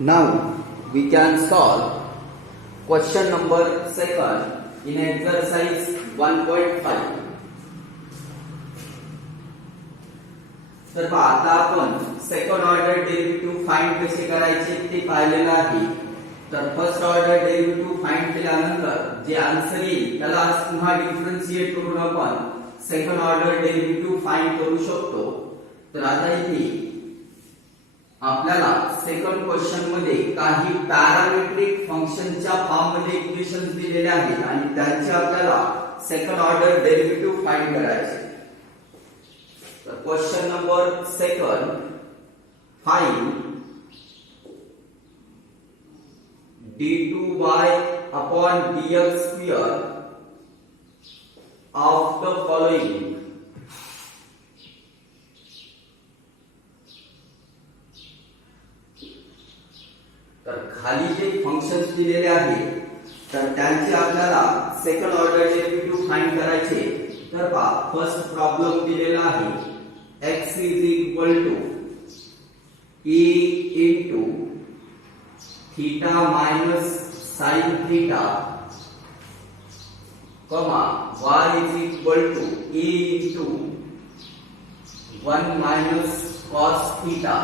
Now we can solve question number 2 in exercise 1.5. तर आता आपण सेकंड ऑर्डर डेरिव्हेटिव्ह फाइंड कसे करायचे ते पाहिलेलं आहे. तर फर्स्ट ऑर्डर डेरिव्हेटिव्ह फाइंड केल्यानंतर जे आन्सर येईल त्याला पुन्हा डिफरन्शिएट करून आपण सेकंड ऑर्डर डेरिव्हेटिव्ह फाइंड करू शकतो. तर आता इथे आपल्याला सेकंड क्वेश्चन मध्ये काही पॅरामेट्रिक फंक्शनच्या फॉर्म मध्ये इक्वेशन्स दिलेले आहेत आणि त्यांचे आपल्याला सेकंड ऑर्डर डेरिव्हेटिव्ह फाइंड करायचे. तर question number 2, find d2y upon dx square of the following. तर खाली जे फंक्शन्स दिलेले आहेत तर त्यांचे आपल्याला सेकंड ऑर्डर डेरिव्हेटिव्ह फाइंड करायचे. तर पहा फर्स्ट प्रॉब्लेम दिलेला आहे x is equal to a into theta minus sin theta comma y is equal to a into 1 minus cos theta.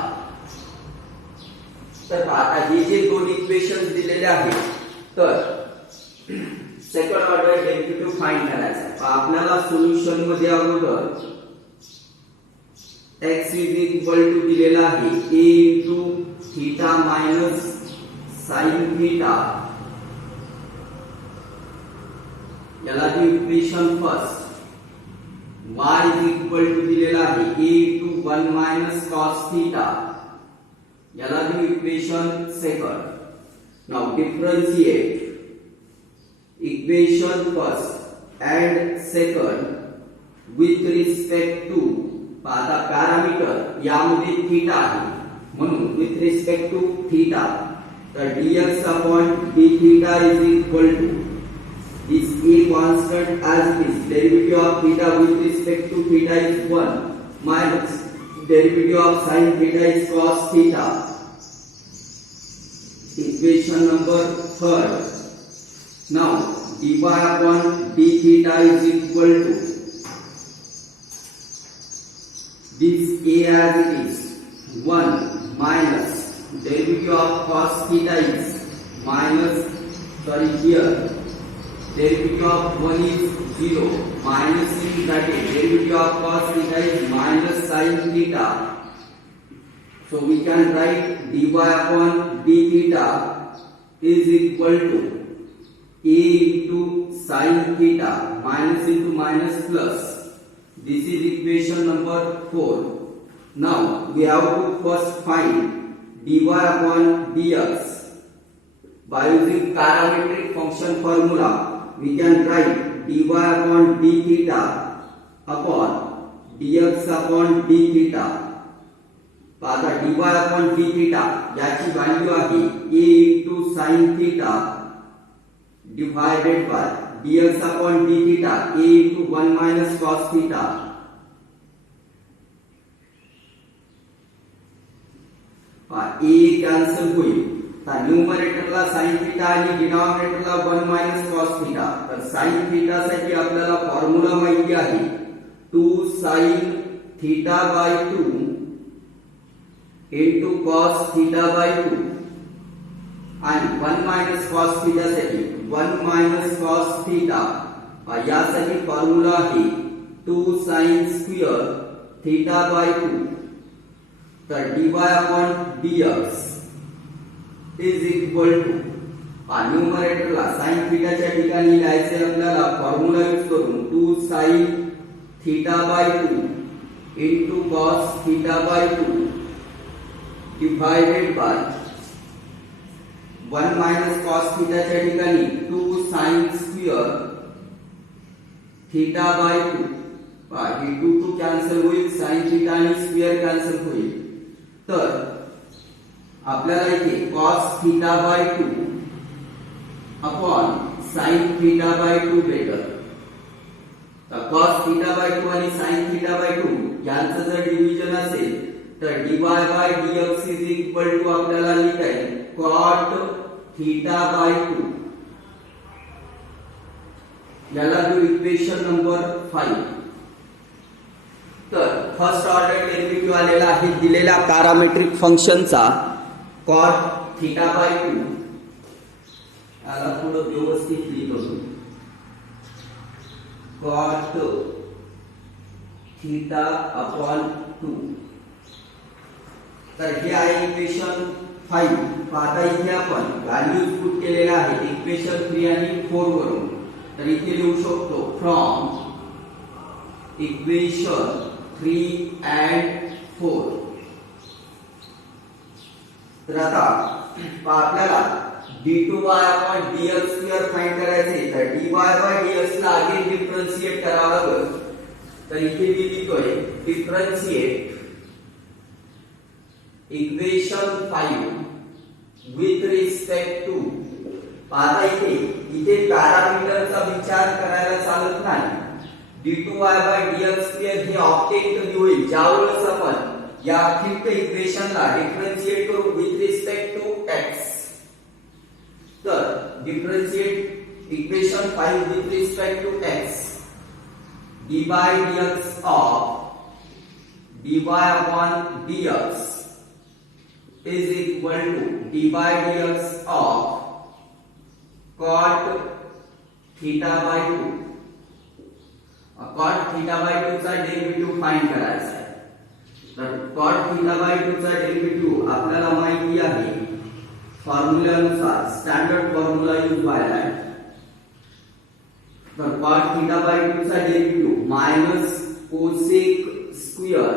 तर आता हे जे दोन इक्वेशन्स दिलेले आहेत तर सेकंड ऑर्डर डेरिव्हेटिव्ह फाइंड करायचा. आपल्याला सोल्युशन मध्ये अगोदर x is equal to दिलेला आहे a into theta minus sin theta, याला the equation first. y is equal to दिलेला आहे a into 1 minus cos theta, याला the equation second. Now differentiate equation first and second with respect to आता parameter यामध्ये theta आहे म्हणून with respect to theta. तर dx upon d theta is equal to this a constant as it is. Derivative of theta with respect to theta is 1 minus derivative of sin theta is cos theta. Equation number 3. Now dy upon d theta is equal to this a as it is 1 minus derivative of cos theta is here derivative of 1 is 0 minus in bracket derivative of cos theta is minus sin theta. So we can write dy upon d theta is equal to a into sin theta minus into minus plus. This is equation number 4. Now we have to first find dy upon dx. By using parametric function formula, we can write dy upon d theta upon dx upon d theta. आता dy upon d theta याची value आहे a into sin theta divided by dx upon d theta a into 1 minus cos theta. a cancel होईल. तर न्यूमरेटरला sin theta आणि डिनॉमिनेटरला 1 minus cos theta. तर sin theta साठी आपल्याला formula माहिती आहे 2 sin theta by 2 into cos theta by 2 आणि 1 minus cos theta साठी 1 minus cos theta. यासाठी फॉर्म्युला आहे 2 sin square theta by 2. तर dy upon dx is equal to न्यूमरेटरला sin theta च्या ठिकाणी लिहायचे आपल्याला फॉर्म्युला यूज करून 2 sin theta by 2 into cos theta by 2 divided by 1 minus cos theta च्या ठिकाणी 2 sin square theta by 2. हे 2 कॅन्सल होईल sin theta आणि स्क्वेअर कॅन्सल होईल. तर आपल्याला इथे cos theta by 2 upon sin theta by 2 भेटल. तर cos theta by 2 आणि sin theta by 2 यांचं जर डिव्हिजन असेल तर dy by dx is equal to आपल्याला लिहिता येईल cot थीटा बाय 2. याला जो इक्वेशन नंबर 5. तर फर्स्ट ऑर्डर डेरिव्हेटिव्ह आलेला आहे दिलेल्या पॅरामेट्रिक फंक्शनचा cot थीटा बाय 2. याला थोडं व्यवस्थित लिहितो cot थीटा अपॉन 2. तर हे आहे इक्वेशन 5. आता इथे आपण व्हॅल्यूज पुट केलेल्या आहेत इक्वेशन 3 आणि 4 वरून. तर इथे लिहू शकतो फ्रॉम इक्वेशन 3 and 4. तर आता आपल्याला d2y upon dx square find करायचे. तर dy बाय dx ला अगेन डिफरन्शिएट करावं लागेल. तर इथे मी लिहितोय differentiate equation 5 with respect to. आता इथे पॅरामीटरचा विचार करायला चालत नाही. d2y बाय dx स्क्वेअर हे ऑब्जेक्ट कधी होईल ज्यावेळेस आपण या फिफ्थ इक्वेशनला डिफरन्शिएट करू विथ रिस्पेक्ट टू x. तर differentiate equation 5 with respect to x. dy dx of dy upon dx is equal to dy dx of cot theta by 2. cot theta by 2 चा derivative find करायचा आहे. तर cot theta by 2 चा derivative आपल्याला माहिती आहे फॉर्म्युल्यानुसार standard formula use व्हायला आहे. तर cot theta by 2 चा derivative minus cosec square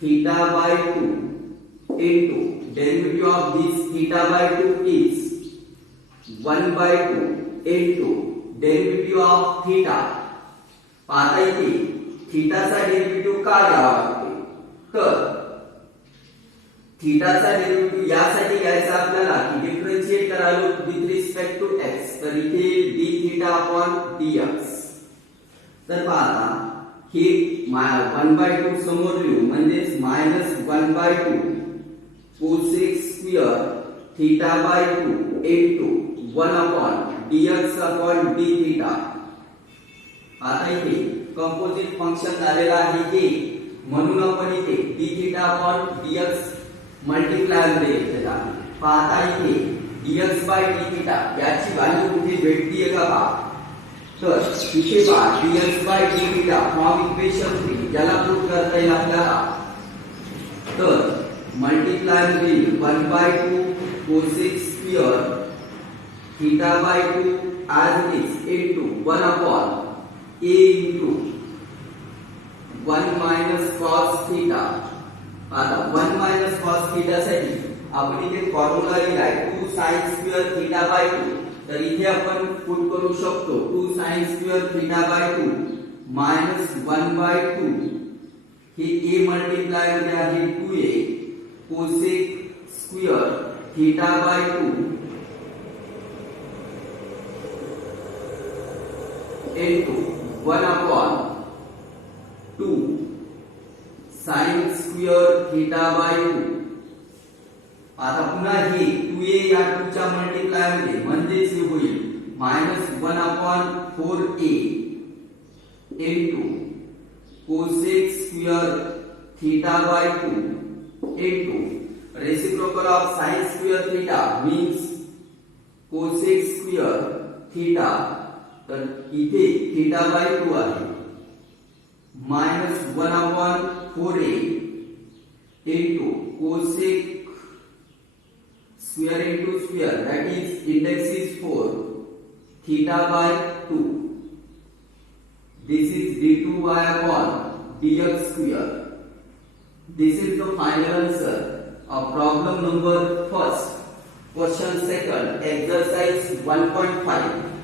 theta by 2 into derivative of this theta by 2 is 1 by 2 into derivative of theta. आता इथे थीटाचा डेरिव्हेटिव्ह का घ्यावा लागतो. तर थीटाचा डेरिव्हेटिव्ह यासाठी घ्यायचा आपल्याला की डिफरन्शिएट करायला विथ रिस्पेक्ट टू x. तर इथे d थीटा अपॉन dx. तर पहा हे 1 by 2 समोर लिहू म्हणजेच minus 1 by 2 cosec square theta by 2 into 1 upon dx upon d theta. आता इथे कंपोजिट फंक्शन झालेला आहे हे म्हणून आपण इथे d theta upon dx multiply मध्ये घेतला. पाहता इथे dx बाय d थीटा याची व्हॅल्यू कुठे भेटतीये का पहा. तर इथे पहा dx by d theta from equation 3 याला पुट करता येईल आपल्याला. तर मल्टिप्लाय मध्ये 1 by 2 cosec square theta by 2 as it is into 1 upon a into 1 minus cos theta. आता 1 minus cos theta साठी आपण इथे फॉर्म्युला लिहिलाय 2 sin स्क्वेअर थीटा बाय 2. तर इथे आपण पुट करू शकतो 2 sin square theta by 2 minus 1 by 2 हे a मल्टिप्लाय मध्ये आहे 2a cosec square theta by 2 into 1 upon 2 sin square theta by 2. आता पुन्हा हे 2a या 2 च्या मल्टिप्लाय मध्ये म्हणजेच हे होईल minus 1 upon 4a into cosec square theta by 2 into reciprocal of sin square theta means cosec square theta. तर इथे थीटा बाय 2 आहे minus 1 upon 4a into cosec square into square that is index is 4 theta by 2. This is d2y upon dx square. This is the final answer of problem number first. Question second, exercise 1.5.